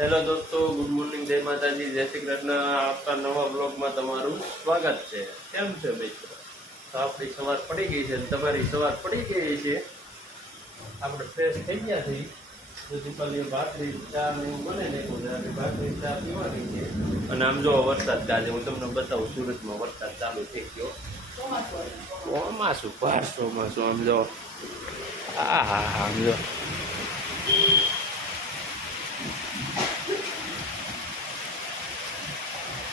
Hello દોસ્તો, good morning, જય માતાજી, જય શ્રી કૃષ્ણ. આપણા નવા બ્લોગમાં તમારું સ્વાગત છે. કેમ છે મિત્રો? તો આપણી સવાર પડી ગઈ છે તમારી સવાર પડી ગઈ છે? આપણે ફ્રેશ થઈ ગયા છીએ. તો દીપાલી બને ને ચા પીવાની છે. અને આમ જો વરસાદ ગાજે હું તમને બતાવું, સુરતમાં વરસાદ ચાલુ થઈ ગયો. ચોમાસું પાર ચોમાસું, આમ જો. હા હા આમ જો.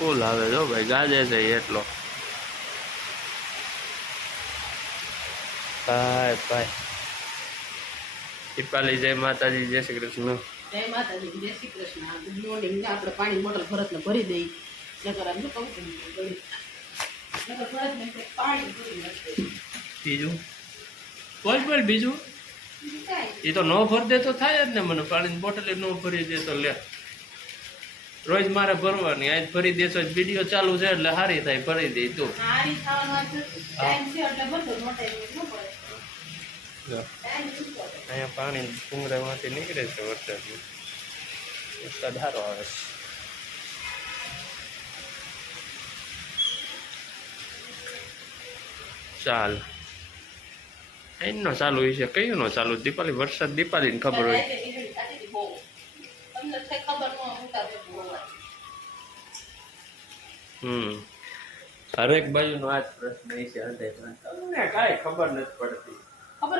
ફૂલ આવે જો ભાઈ ગાજે છે એટલો. ભાઈ ભાઈ. દીપાલી જય માતાજી જય શ્રી કૃષ્ણ. જય માતાજી જય શ્રી કૃષ્ણ. ગુડ મોર્નિંગ આપણે પાણી બોટલ ભરતને ભરી દઈ. નકર આમ કહું. નકર ભરતને પાણી ભરી. બીજું? બોલ બોલ બીજું? બીજું એ તો ન ભરી દે તો થાય જ ને મને. પાણીની બોટલ ન ભરી દે તો લે. રોજ મારે ભરવાની. આજ ભરી દેશો વીડિયો ચાલુ છે એટલે હારી થાય ભરી દે તું. અહીંયા પાણી ડુંગરામાંથી નીકળે છે વરસાદ વરસાદ સારો આવે છે. ચાલ. એનો ચાલુ હોય છે કયું નો ચાલુ? દીપાલી વરસાદ દીપાલીને ખબર હોય. કઈ ખબર ન ઉતાર બધું હોવાય. હમ. હરેક બાજુનો આ જ પ્રશ્ન એ છે અંતે તમને કાંઈ ખબર નથી પડતી. ખબર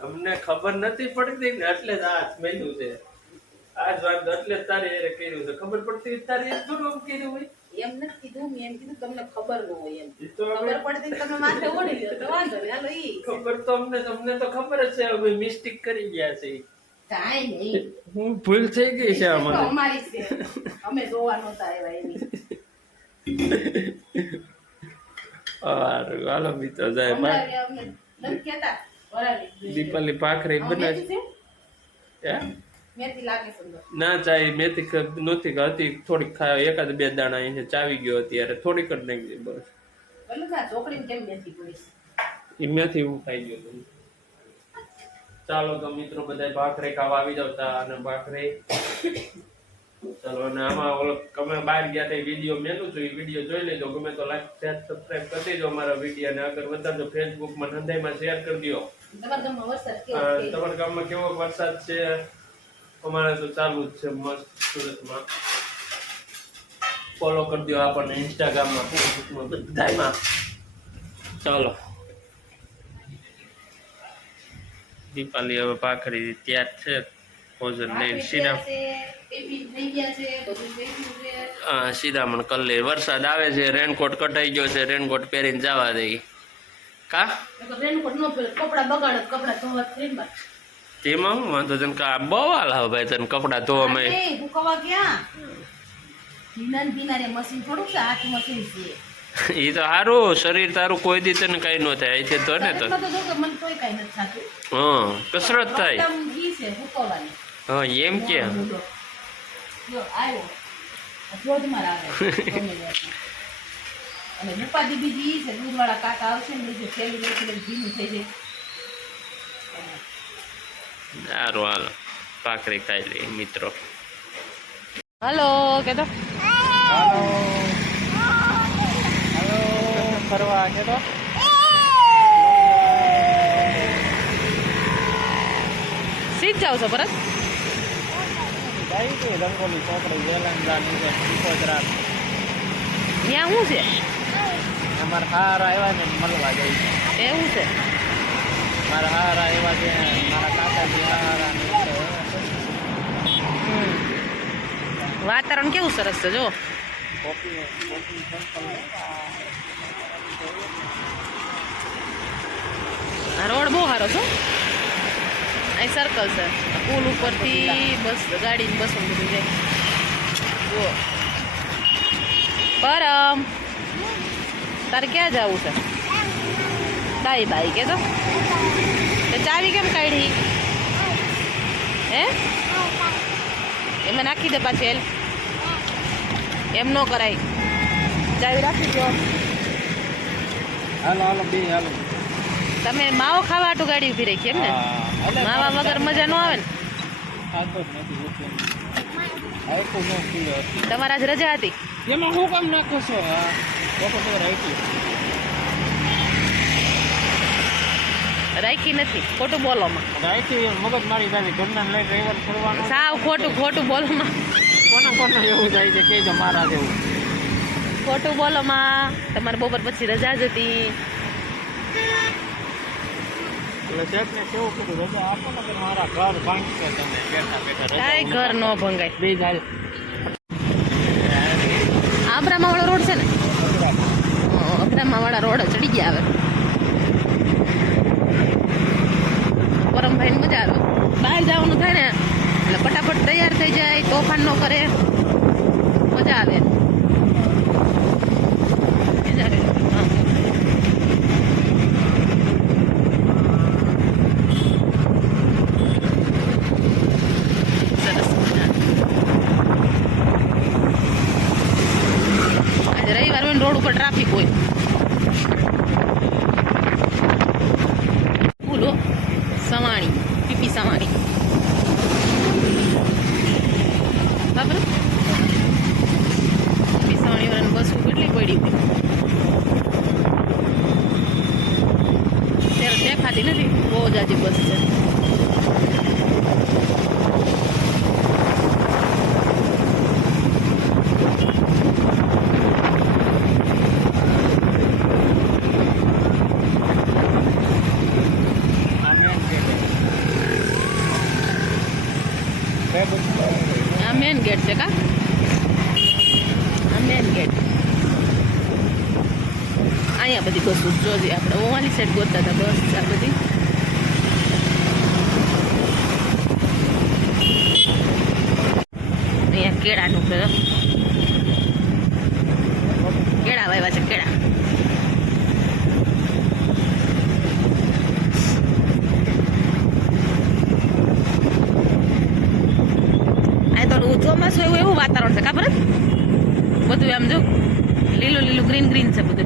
અમને. ખબર નથી પડતી ન એટલે જ આ બન્યું છે. આ જ વાત એટલે તારે એ કર્યું છે. ખબર પડતી તારે એ થોડું કર્યું હોય. એમ મેં એમ કીધું તમને ખબર ન હોય એમ. એ તો હવે ખબર પડતી તમે માથે ઓઢી લ્યો તો વાંધો નહીં હાલો ઈ. ખબર તો અમને અમને તો ખબર જ છે હવે મિસ્ટેક કરી ગયા છે કાંઈ નહીં. હું ભૂલ થઈ ગઈ છે તો અમારી. છે. અમે જોવા નહોતા આવ્યા એની. હારું, હાલો મિત્રો જાય બાય હમણાં અમને નથી કહેતા. વરાળી જ જોઈએ. દીપાલી ભાખરી આમાં બનાવી. ના ચાય મેથી નથી હતી થોડીક ખાય એકાદ બે દાણા અહીં ચાવી ગયો અત્યારે. થોડીક જ નાખી બસ. એ મેથી હું ખાઈ ગયો ચાલો તો મિત્રો બધા ભાખરે ખાવા આવી જાવ અને ભાખરે. ચાલો અને આમાં ઓલો તમે બહાર ગયા તે વીડિયો મેલું છું. એ વીડિયો જોઈ લેજો. ગમે તો લાઈક શેર સબસ્ક્રાઇબ કરી દેજો અમારા વીડિયો. ને આગળ વધારજો ફેસબુકમાં ધંધાઈમાં શેર કરી દો તમારા ગામમાં વરસાદ કેવો અ, છે? તમારા ગામમાં કેવો વરસાદ છે? અમારે તો ચાલુ જ છે મસ્ત સુરતમાં. ફોલો કરી દો આપણને ઇન્સ્ટાગ્રામમાં ફેસબુકમાં બધામાં ચાલો. દીપાલી હવે પાખરી તૈયાર છે. ભોજન લઈને છે. હા સીધામણ કરી લે. વરસાદ આવે છે રેનકોટ કટાઈ ગયો છે રેનકોટ પહેરીને જવા દઈ કા? રેનકોટ નો કપડાં બગાડે કપડાં ધોવા. તેમાં હું વાંધો છે કા બહુ હાલ હવે ભાઈ તને કપડાં ધોવા મેં એ તો સારું શરીર તારું કોઈ દી તને કઈ ન થાય છે તો ને તો. હા કસરત થાય. હા એમ કે મોટો. જો, આવ્યો. આ ધોધમાર આવે. ગમે ત્યાંથી. અને ઉપાધિ બીજી છે દૂધવાળા કાકા આવશે ને બીજું થેલી લઈને ભીનું થઈ જાય સારું હાલો. ભાખરી ખાઈ લઈએ મિત્રો. હલો કે તો હાલો. હાલો. ફરવા કે તો સીધ જાવ છો ભરત ગઈ હતી રંગોલી ચોકડી વેલંદા નીચે ટીકોદરા ત્યાં શું છે? અમારા હારા આવ્યા ને મળવા જાય એવું છે? મારા હારા એવા છે મારા કાકાજી હારા. વાતાવરણ કેવું સરસ છે જો. આ રોડ બહુ સારો છો અહીં સર્કલ છે. પુલ ઉપરથી બસ ગાડી બસો બધું જાય. જુઓ. પરમ. તારે ક્યાં જવું છે? બાય બાય કે તો ચાવી કેમ કાઢી? હે? એમાં નાખી દે પાછી એલ એમ ન કરાય. ચાવી રાખી દો. હાલો હાલો બે હાલો. તમે માવો ખાવા આટું ગાડી ઊભી રાખી એમ ને? માવા વગર મજા ન આવે ને? તમારા જ રજા હતી. એમાં હું કામ નાખો છો હા લોકો તો રાઈટી રાખી નથી ખોટું બોલોમાં. રાખી મગજ મારી જાય ઘરના લઈ ડ્રાઈવર ફરવાનો સાવ ખોટું ખોટું બોલોમાં. કોને કોને એવું જાય છે કે મારા જેવું. ખોટું બોલોમાં. તમારે બપોર પછી રજા જ હતી. ઘર ન ભંગાય. આબરામાં વાળો રોડ છે ને? અબરામાં વાળા રોડ ચડી ગયા હવે પરમભાઈ મજા આવે બહાર જવાનું થાય ને એટલે ફટાફટ તૈયાર થઈ જાય તોફાન ન કરે મજા આવે મજા આવે. હા. સરસ મજા આજે રવિવાર હોય ને રોડ ઉપર ટ્રાફિક હોય બોલો સવાણી પીપી સવાણી બરાબર પીપી સવાણી વાળાની બસ કેટલી પડી હોય ત્યારે દેખાતી નથી બહુ જ આજે બસ છે આ મેન ગેટ સાહેબ આ મેન ગેટ છે કા આ મેન ગેટ અહીંયા બધી બસો જોજે આપણે ઓવાની સાઈડ ગોતતા હતા બસ આ બધી. અહીંયા કેળાનું કેળા વાવ્યા છે, કેળા. ચોમાસું એવું એવું વાતાવરણ છે, ખબર બધું એમ જો લીલું લીલું ગ્રીન ગ્રીન છે બધું.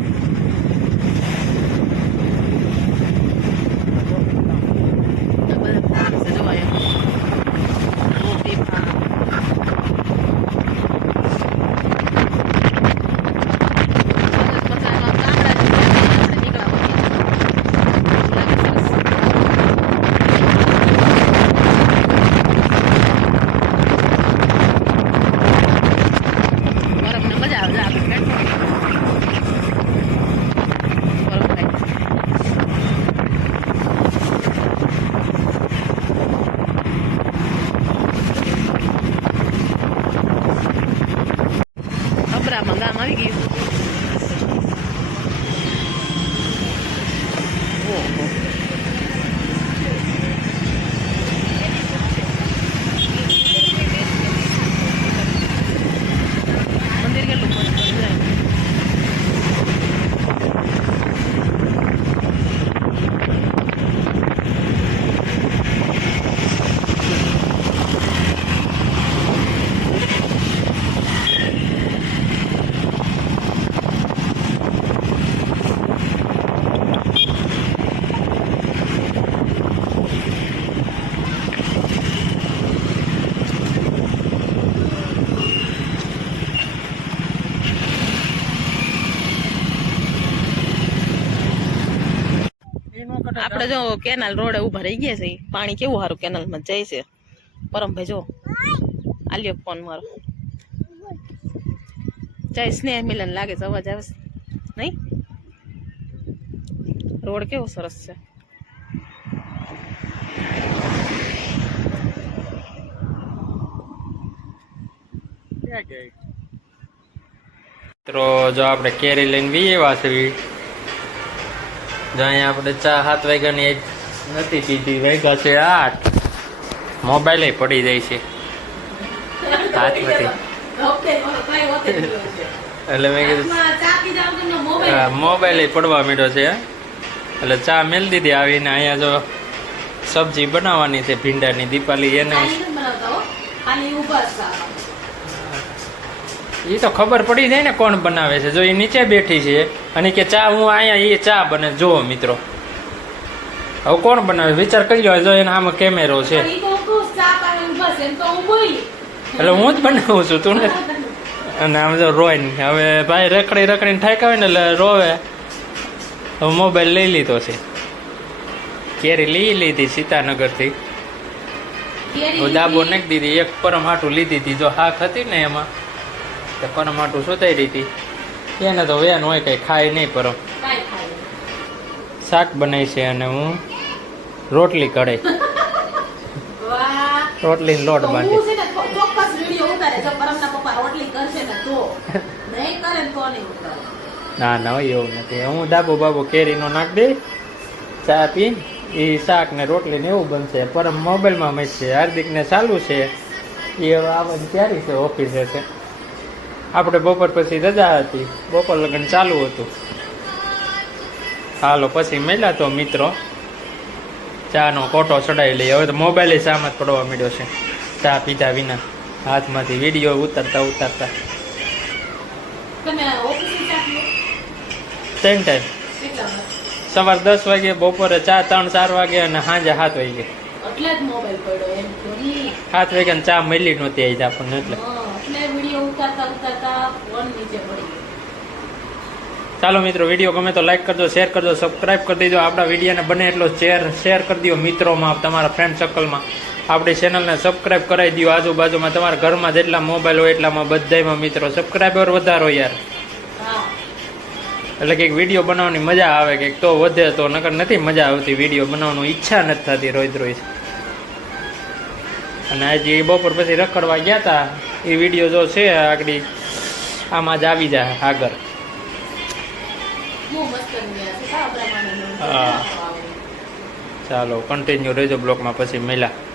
આપણે જો કેનાલ રોડે ઊભા રહી ગયા છે પાણી કેવું સારું કેનાલમાં જાય છે? પરમભાઈ જો, આલ્યો ફોન મારો. જાય સ્નેહ મિલન લાગે છે, અવાજ આવે નહીં? રોડ કેવો સરસ છે. મિત્રો, જો આપણે કેરી લઈને બી એવા છે જો અહીંયા આપણે ચા સાત વાગ્યાની એક નથી પીધી વાગ્યા છે આઠ. મોબાઈલ પડી જાય છે. હાથમાંથી એટલે મેં કીધું મોબાઈલ. પડવા માંડ્યો છે એટલે ચા મેલ દીધી આવીને અહીંયા જો સબ્જી બનાવવાની છે ભીંડાની દીપાલી એને એ તો ખબર પડી જાય ને કોણ બનાવે છે. જો એ નીચે બેઠી છે અને કે ચા હું અહીંયા એ ચા બને. જુઓ મિત્રો. હવે કોણ બનાવે? વિચાર કરી લો જો એના આમાં કેમેરો છે. એટલે હું જ બનાવું છું તું ને અને આમ જો રોય ને હવે ભાઈ રખડી રખડીને ઠાકા હોય ને એટલે રોવે. હવે મોબાઈલ લઈ લીધો છે. કેરી લઈ લીધી સીતાનગરથી. દાબો નાખી દીધી. એક પરમ હાટું લીધી હતી. જો હાક હતી ને એમાં. તો પરમ હાટું સુતાઈ હતી? એને તો વેન હોય કઈ ખાય નહીં પરમ શાક બનાવી છે અને હું રોટલી કઢાઈ. રોટલી લોટ બાંધી. ને ને એવું નથી. હું ડાબો બાબો કેરીનો નાખ દે ચા પી એ શાક ને રોટલી ને એવું બનશે. પરમ મોબાઈલમાં મેં છે હાર્દિકને ચાલુ છે. એ આવે તૈયારી છે ઓફિસે છે. આપણે બપોર પછી રજા હતી. બપોર લગ્ન ચાલુ હતું. હાલો પછી મળ્યા તો મિત્રો. ચાનો કોટો ચડાવી લઈએ. હવે તો મોબાઈલ સામે જ પડવા માંડ્યો છે. ચા પીધા વિના. હાથમાંથી વીડિયો ઉતારતા ઉતારતા. ચા ત્રણ ટાઈમ સવાર દસ વાગે બપોરે ચાર ત્રણ ચાર વાગે અને સાંજે સાત વાગે. સાત વાગે ને ચા મળી નહોતી આવી આપણને એટલે હા, એટલે વીડિયો ઉતારતા ઉતારતા ફોન નીચે પડી ગયો ચાલો મિત્રો વીડિયો ગમે તો લાઈક કરજો શેર કરજો સબસ્ક્રાઈબ કરી દેજો. આપણા વિડીયોને બને એટલો શેર શેર કરી દો મિત્રોમાં તમારા ફ્રેન્ડ સર્કલમાં આપણી ચેનલને સબસ્ક્રાઇબ કરાવી દો આજુબાજુમાં તમારા ઘરમાં જેટલા મોબાઈલ હોય એટલામાં બધામાં મિત્રો સબસ્ક્રાઈબર વધારો યાર. એટલે કંઈક વીડિયો બનાવવાની મજા આવે, કંઈક તો વધે તો, નકર નથી મજા આવતી વીડિયો બનાવવાનું ઈચ્છા નથી થતી રોજ રોજ. અને આજે બપોર પછી રખડવા ગયા હતા એ વીડિયો જો છે આગળ, આમાં જ આવી જાય આગળ. હા. ચાલો કન્ટિન્યુ રહેજો બ્લોકમાં પછી મળ્યા.